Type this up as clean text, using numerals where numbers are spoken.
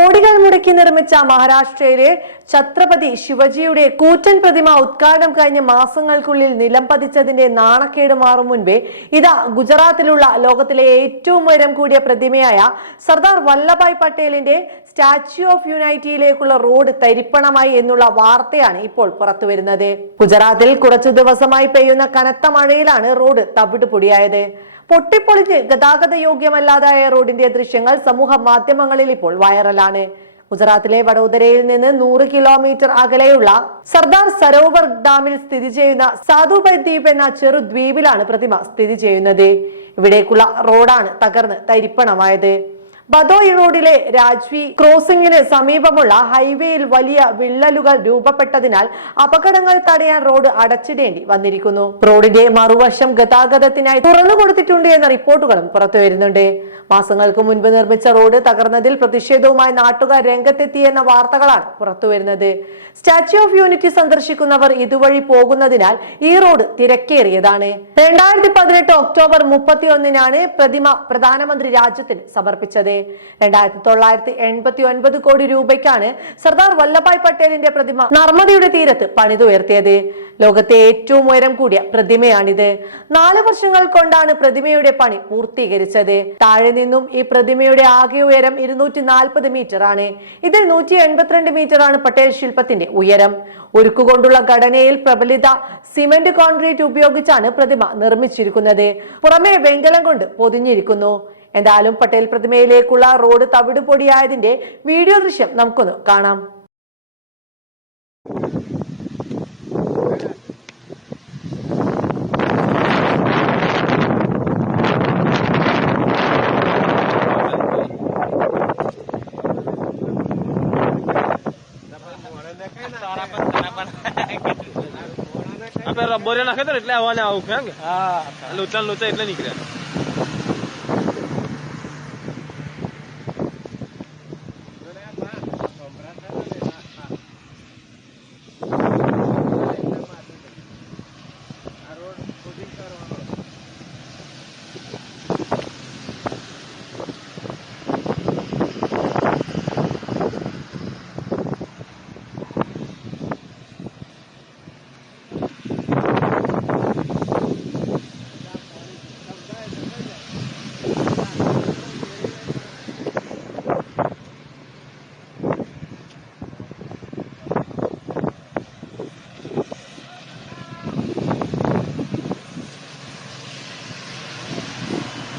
കോടികൾ മുടക്കി നിർമ്മിച്ച മഹാരാഷ്ട്രയിലെ ഛത്രപതി ശിവജിയുടെ കൂറ്റൻ പ്രതിമ ഉദ്ഘാടനം കഴിഞ്ഞ മാസങ്ങൾക്കുള്ളിൽ നിലം പതിച്ചതിന്റെ നാണക്കേട് മാറും മുൻപേ ഇതാ ഗുജറാത്തിലുള്ള ലോകത്തിലെ ഏറ്റവും ഉയരം കൂടിയ പ്രതിമയായ സർദാർ വല്ലഭായ് പട്ടേലിന്റെ സ്റ്റാച്യു ഓഫ് യൂണിറ്റിയിലേക്കുള്ള റോഡ് തരിപ്പണമായി എന്നുള്ള വാർത്തയാണ് ഇപ്പോൾ പുറത്തുവരുന്നത്. ഗുജറാത്തിൽ കുറച്ചു ദിവസമായി പെയ്യുന്ന കനത്ത മഴയിലാണ് റോഡ് തവിട് പൊടിയായത്. പൊട്ടിപ്പൊളിഞ്ഞ് ഗതാഗത യോഗ്യമല്ലാതായ റോഡിന്റെ ദൃശ്യങ്ങൾ സമൂഹ മാധ്യമങ്ങളിൽ ഇപ്പോൾ വൈറലാണ്. ഗുജറാത്തിലെ വഡോദരയിൽ നിന്ന് 100 കിലോമീറ്റർ അകലെയുള്ള സർദാർ സരോവർ ഡാമിൽ സ്ഥിതി ചെയ്യുന്ന സാധുബൈ ദ്വീപ് എന്ന ചെറു ദ്വീപിലാണ് പ്രതിമ സ്ഥിതി ചെയ്യുന്നത്. ഇവിടേക്കുള്ള റോഡാണ് തകർന്ന് തരിപ്പണമായത്. ബദോയ് റോഡിലെ രാജ്വി ക്രോസിംഗിന് സമീപമുള്ള ഹൈവേയിൽ വലിയ വിള്ളലുകൾ രൂപപ്പെട്ടതിനാൽ അപകടങ്ങൾ തടയാൻ റോഡ് അടച്ചിടേണ്ടി വന്നിരിക്കുന്നു. റോഡിന്റെ മറുവശം ഗതാഗതത്തിനായി തുറന്നു കൊടുത്തിട്ടുണ്ട് എന്ന റിപ്പോർട്ടുകളും പുറത്തുവരുന്നുണ്ട്. മാസങ്ങൾക്ക് മുൻപ് നിർമ്മിച്ച റോഡ് തകർന്നതിൽ പ്രതിഷേധവുമായി നാട്ടുകാർ രംഗത്തെത്തിയെന്ന വാർത്തകളാണ് പുറത്തുവരുന്നത്. സ്റ്റാച്യു ഓഫ് യൂണിറ്റി സന്ദർശിക്കുന്നവർ ഇതുവഴി പോകുന്നതിനാൽ ഈ റോഡ് തിരക്കേറിയതാണ്. 2018 ഒക്ടോബർ 31 പ്രതിമ പ്രധാനമന്ത്രി രാജ്യത്തിന് സമർപ്പിച്ചത്. 2989 കോടി രൂപയ്ക്കാണ് സർദാർ വല്ലഭായ് പട്ടേലിന്റെ പ്രതിമ നർമ്മദയുടെ തീരത്ത് പണിതുയർത്തിയത്. ലോകത്തെ ഏറ്റവും ഉയരം കൂടിയ പ്രതിമയാണിത്. 4 വർഷങ്ങൾ കൊണ്ടാണ് പ്രതിമയുടെ പണി പൂർത്തീകരിച്ചത്. താഴെ നിന്നും ഈ പ്രതിമയുടെ ആകെ ഉയരം 240 മീറ്റർ ആണ്. ഇതിൽ 182 മീറ്റർ ആണ് പട്ടേൽ ശില്പത്തിന്റെ ഉയരം. ഉരുക്കുകൊണ്ടുള്ള ഘടനയിൽ പ്രബലിത സിമന്റ് കോൺക്രീറ്റ് ഉപയോഗിച്ചാണ് പ്രതിമ നിർമ്മിച്ചിരിക്കുന്നത്. പുറമെ വെങ്കലം കൊണ്ട് പൊതിഞ്ഞിരിക്കുന്നു. എന്തായാലും പട്ടേൽ പ്രതിമയിലേക്കുള്ള റോഡ് തവിട് പൊടിയായതിന്റെ വീഡിയോ ദൃശ്യം നമുക്കൊന്ന് കാണാം. Apa rambutnya nak itu, itu awalnya awalnya, lucu lucu itu nih kira.